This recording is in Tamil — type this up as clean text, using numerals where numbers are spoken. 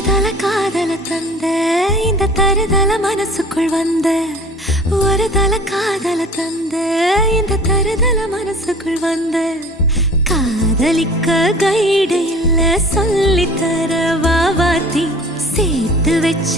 தருதல காதல தந்த இந்த தருதல மனசுக்குள் வந்த ஒரு தல காதல தந்த இந்த தருதல மனசுக்குள் வந்த காதலிக்க கைடு இல்ல சொல்லி தர வாவாத்தி சேர்த்து வச்ச